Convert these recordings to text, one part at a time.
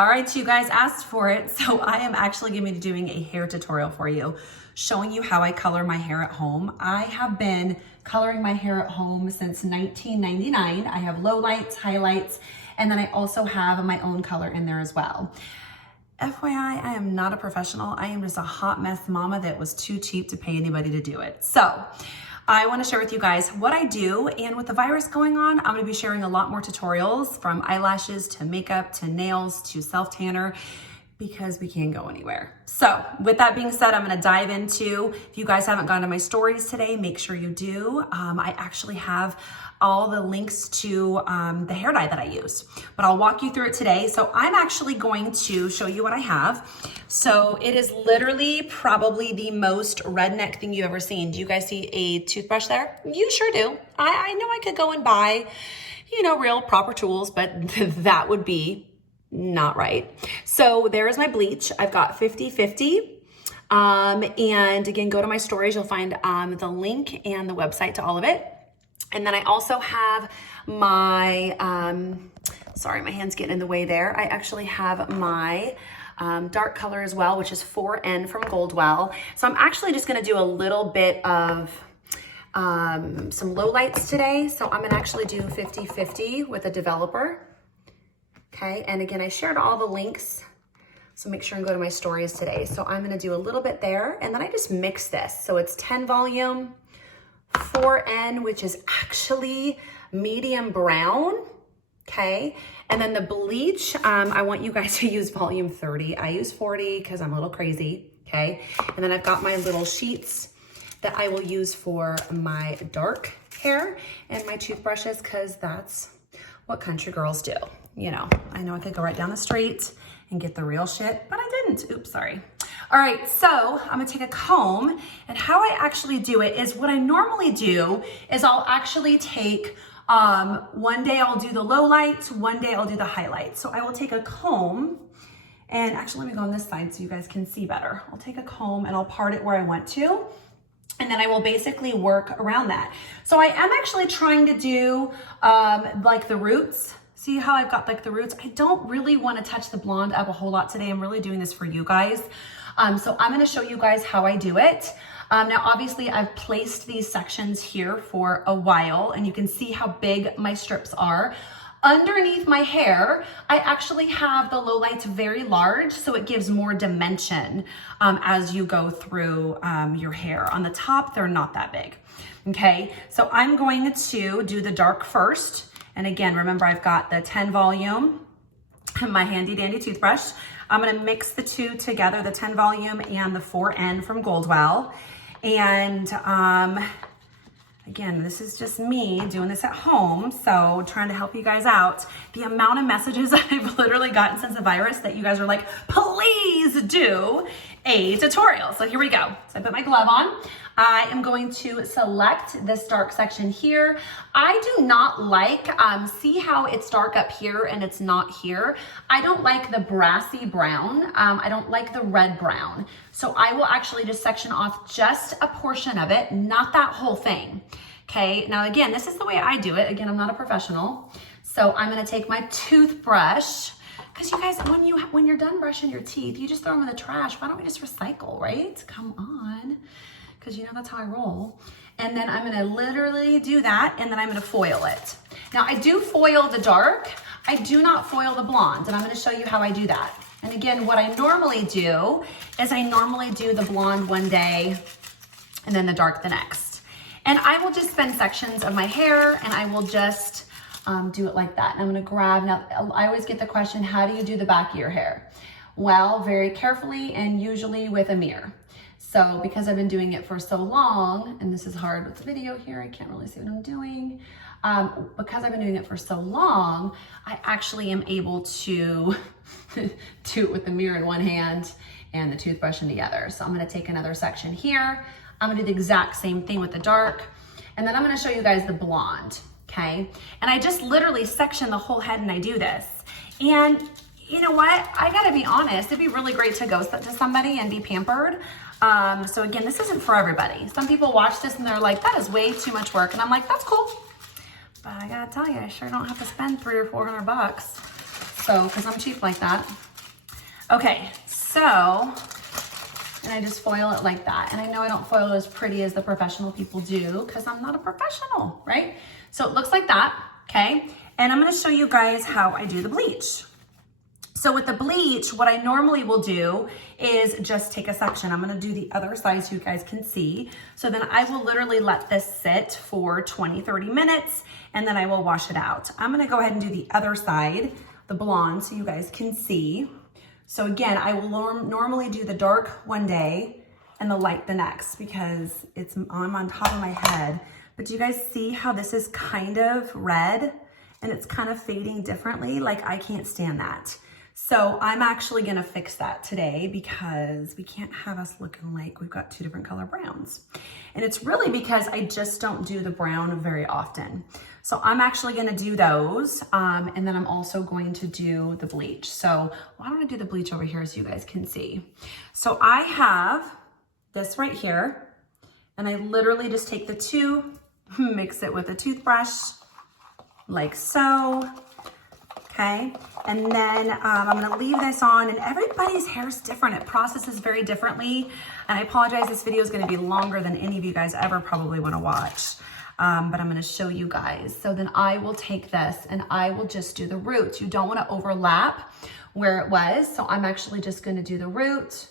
All right, you guys asked for it, so I am actually going to be doing a hair tutorial for you, showing you how I color my hair at home. I have been coloring my hair at home since 1999. I have lowlights, highlights, and then I also have my own color in there as well. FYI, I am not a professional. I am just a hot mess mama that was too cheap to pay anybody to do it. So I want to share with you guys what I do, and with the virus going on, I'm going to be sharing a lot more tutorials, from eyelashes to makeup to nails to self-tanner, because we can't go anywhere. So with that being said, I'm going to dive into, if you guys haven't gone to my stories today, make sure you do. I actually have all the links to the hair dye that I use, but I'll walk you through it today. So I'm actually going to show you what I have. So it is literally probably the most redneck thing you've ever seen. Do you guys see a toothbrush there? You sure do. I know I could go and buy, real proper tools, but that would be not right. So there's my bleach. I've got 50/50. And again, go to my stories. You'll find the link and the website to all of it. And then I also have my, sorry, my hand's getting in the way there. I actually have my dark color as well, which is 4N from Goldwell. So I'm actually just gonna do a little bit of some lowlights today. So I'm gonna actually do 50/50 with a developer. Okay, and again, I shared all the links, so make sure and go to my stories today. So I'm gonna do a little bit there, and then I just mix this. So it's 10 volume, 4N, which is actually medium brown, okay? And then the bleach, I want you guys to use volume 30. I use 40 because I'm a little crazy, okay? And then I've got my little sheets that I will use for my dark hair, and my toothbrushes, because that's what country girls do. I know I could go right down the street and get the real shit, but I didn't. Oops, sorry. All right, so I'm gonna take a comb, and how I actually do it is, what I normally do is I'll actually take, one day I'll do the low lights, one day I'll do the highlights. So I will take a comb, and actually let me go on this side so you guys can see better. I'll take a comb and I'll part it where I want to, and then I will basically work around that. So I am actually trying to do like the roots. See how I've got like the roots? I don't really want to touch the blonde up a whole lot today. I'm really doing this for you guys. So I'm going to show you guys how I do it. Now, obviously I've placed these sections here for a while, and you can see how big my strips are. Underneath my hair, I actually have the lowlights very large, so it gives more dimension as you go through your hair. On the top, they're not that big. Okay, so I'm going to do the dark first. And again, remember, I've got the 10 volume and my handy dandy toothbrush. I'm gonna mix the two together, the 10 volume and the 4N from Goldwell. And again, this is just me doing this at home, so trying to help you guys out. The amount of messages I've literally gotten since the virus that you guys are like, please do a tutorial. So here we go. So I put my glove on. I am going to select this dark section here. I do not like, see how it's dark up here and it's not here? I don't like the brassy brown. I don't like the red brown. So I will actually just section off just a portion of it, not that whole thing. Okay, now again, this is the way I do it. Again, I'm not a professional. So I'm gonna take my toothbrush, because you guys, when you're done brushing your teeth, you just throw them in the trash. Why don't we just recycle, right? Come on, because that's how I roll. And then I'm gonna literally do that, and then I'm gonna foil it. Now I do foil the dark. I do not foil the blonde, and I'm gonna show you how I do that. And again, what I normally do is I normally do the blonde one day and then the dark the next. And I will just spend sections of my hair, and I will just do it like that. And I'm gonna grab, now I always get the question, how do you do the back of your hair? Well, very carefully and usually with a mirror. So because I've been doing it for so long, and this is hard with the video here, I can't really see what I'm doing. Because I've been doing it for so long, I actually am able to do it with the mirror in one hand and the toothbrush in the other. So I'm gonna take another section here. I'm gonna do the exact same thing with the dark. And then I'm gonna show you guys the blonde, okay? And I just literally section the whole head and I do this. And you know what? I gotta be honest, it'd be really great to go to somebody and be pampered. So again, this isn't for everybody. Some people watch this and they're like, that is way too much work. And I'm like, that's cool. But I gotta tell you, I sure don't have to spend $300 or $400. So, cause I'm cheap like that. Okay, so, and I just foil it like that. And I know I don't foil it as pretty as the professional people do because I'm not a professional, right? So it looks like that, okay? And I'm gonna show you guys how I do the bleach. So with the bleach, what I normally will do is just take a section. I'm gonna do the other side so you guys can see. So then I will literally let this sit for 20, 30 minutes, and then I will wash it out. I'm gonna go ahead and do the other side, the blonde, so you guys can see. So again, I will normally do the dark one day and the light the next because I'm on top of my head. But do you guys see how this is kind of red and it's kind of fading differently? Like, I can't stand that. So I'm actually gonna fix that today because we can't have us looking like we've got two different color browns. And it's really because I just don't do the brown very often. So I'm actually gonna do those. And then I'm also going to do the bleach. So why don't I do the bleach over here so you guys can see? So I have this right here, and I literally just take the two, mix it with a toothbrush, like so. Okay, and then I'm gonna leave this on, and everybody's hair is different. It processes very differently. And I apologize, this video is gonna be longer than any of you guys ever probably wanna watch. But I'm gonna show you guys. So then I will take this and I will just do the roots. You don't wanna overlap where it was. So I'm actually just gonna do the root.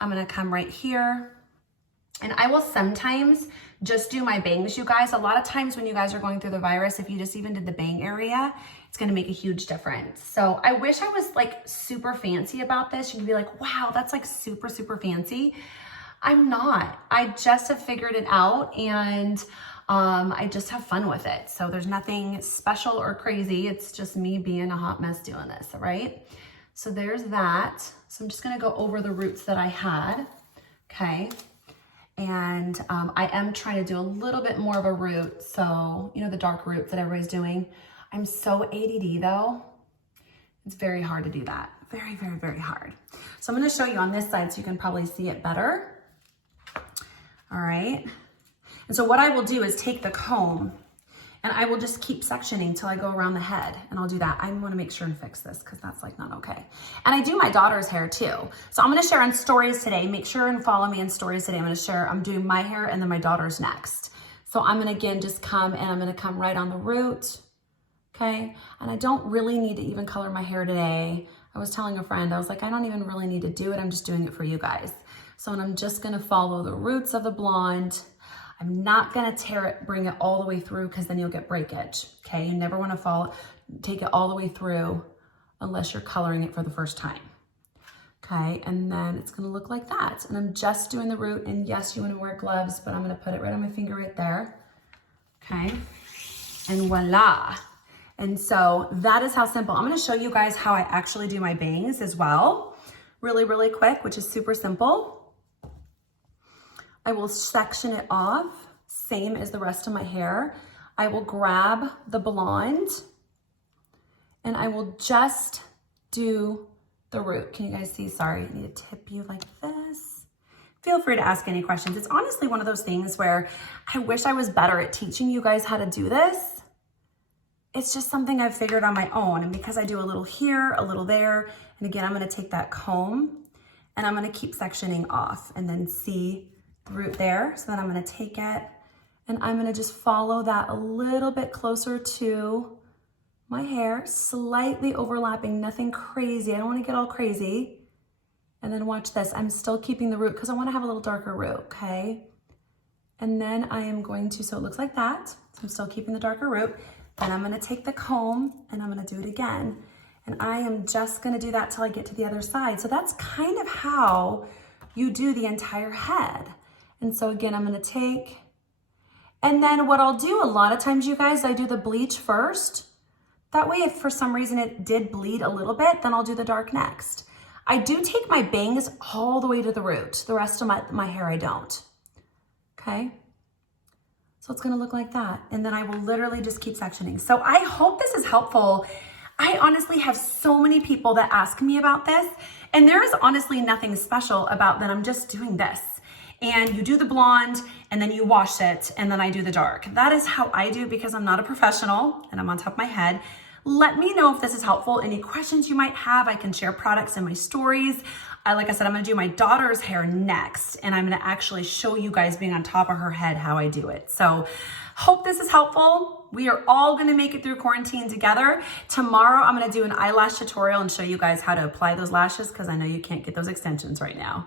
I'm gonna come right here. And I will sometimes just do my bangs, you guys. A lot of times when you guys are going through the virus, if you just even did the bang area, it's gonna make a huge difference. So I wish I was like super fancy about this. You could be like, wow, that's like super, super fancy. I'm not. I just have figured it out, and I just have fun with it. So there's nothing special or crazy. It's just me being a hot mess doing this, right? So there's that. So I'm just gonna go over the roots that I had, okay? And I am trying to do a little bit more of a root. So, you know, the dark roots that everybody's doing. I'm so ADD though. It's very hard to do that. Very, very, very hard. So I'm gonna show you on this side so you can probably see it better. All right. And so what I will do is take the comb and I will just keep sectioning till I go around the head, and I'll do that. I want to make sure and fix this because that's like not okay. And I do my daughter's hair too. So I'm going to share on stories today. Make sure and follow me in stories today. I'm doing my hair and then my daughter's next. So I'm going to again just come, and I'm going to come right on the root. Okay. And I don't really need to even color my hair today. I was telling a friend, I was like, I don't even really need to do it. I'm just doing it for you guys. So I'm just going to follow the roots of the blonde. I'm not gonna tear it, bring it all the way through, because then you'll get breakage, okay? You never wanna take it all the way through unless you're coloring it for the first time, okay? And then it's gonna look like that. And I'm just doing the root, and yes, you wanna wear gloves, but I'm gonna put it right on my finger right there, okay? And voila. And so that is how simple. I'm gonna show you guys how I actually do my bangs as well, really, really quick, which is super simple. I will section it off, same as the rest of my hair. I will grab the blonde and I will just do the root. Can you guys see? Sorry, I need to tip you like this. Feel free to ask any questions. It's honestly one of those things where I wish I was better at teaching you guys how to do this. It's just something I've figured on my own. And because I do a little here, a little there, and again, I'm gonna take that comb and I'm gonna keep sectioning off, and then see the root there. So then I'm gonna take it and I'm gonna just follow that a little bit closer to my hair, slightly overlapping, nothing crazy. I don't wanna get all crazy. And then watch this, I'm still keeping the root because I wanna have a little darker root, okay? And then I am going to, so it looks like that. So I'm still keeping the darker root. Then I'm gonna take the comb and I'm gonna do it again. And I am just gonna do that till I get to the other side. So that's kind of how you do the entire head. And so again, I'm gonna take, and then what I'll do a lot of times, you guys, I do the bleach first. That way, if for some reason it did bleed a little bit, then I'll do the dark next. I do take my bangs all the way to the root. The rest of my hair, I don't. Okay? So it's gonna look like that. And then I will literally just keep sectioning. So I hope this is helpful. I honestly have so many people that ask me about this, and there is honestly nothing special about that. I'm just doing this. And you do the blonde and then you wash it, and then I do the dark. That is how I do, because I'm not a professional and I'm on top of my head. Let me know if this is helpful. Any questions you might have, I can share products in my stories. Like I said, I'm gonna do my daughter's hair next, and I'm gonna actually show you guys being on top of her head how I do it. So hope this is helpful. We are all gonna make it through quarantine together. Tomorrow, I'm gonna do an eyelash tutorial and show you guys how to apply those lashes because I know you can't get those extensions right now.